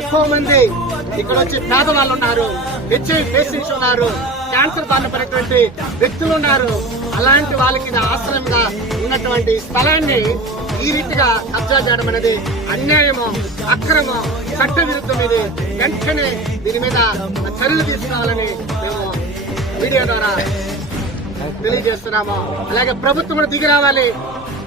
ఎంతో మంది ఇక్కడ వచ్చి పేదవాళ్ళు ఉన్నారు, హెచ్ఐవి పేషెంట్స్ ఉన్నారు, క్యాన్సర్ బారిన పడినటువంటి వ్యక్తులు ఉన్నారు. అలాంటి వాళ్ళకి ఇది ఆశ్రయంగా ఉన్నటువంటి స్థలాన్ని ఈ రీతిగా కబ్జా చేయడం అనేది అన్యాయము, అక్రమం, చట్ట విరుద్ధం. ఇది వెంటనే దీని మీద చర్యలు తీసుకోవాలని మేము మీడియా ద్వారా తెలియజేస్తున్నాము. అలాగే ప్రభుత్వం కూడా దిగి రావాలి.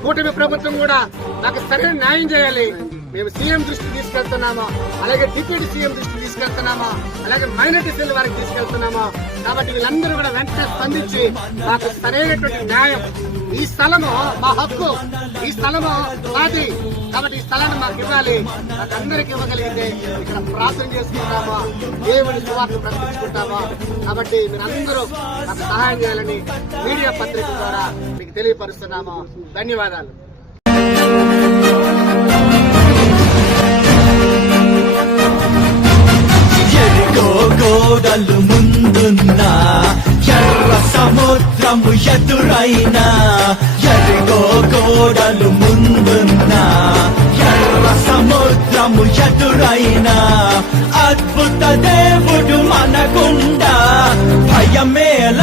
కూటమి ప్రభుత్వం కూడా నాకు సరైన న్యాయం చేయాలి. మేము సీఎం దృష్టికి తీసుకెళ్తున్నాము, అలాగే డిప్యూటీ సీఎం దృష్టికి తీసుకెళ్తున్నాము, అలాగే మైనారిటీ సెల్ వారికి తీసుకెళ్తున్నాము. కాబట్టి వీళ్ళందరూ కూడా వెంటనే స్పందించి మాకు సరైనటువంటి న్యాయం, ఈ స్థలము మా హక్కు, ఈ స్థలము మాది, కాబట్టి ఈ స్థలాన్ని మాకు ఇవ్వాలి, మాకు అందరికి ఇవ్వగలిగితే ఇక్కడ ప్రార్థన చేసుకుంటామా, దేవుని సువార్త ప్రకటించుకుంటామా. కాబట్టి మీరందరూ మాకు సహాయం చేయాలని మీడియా పత్రిక ద్వారా మీకు తెలియపరుస్తున్నాము. ధన్యవాదాలు. గోడలు ముందున్నా ఎర్ర సముద్రము ఎదురైనా, ఎరుగో గోడలు ముందున్నా ఎర్ర సముద్రము ఎదురైనా, అద్భుత దేవుడు మనగుండా భయమేల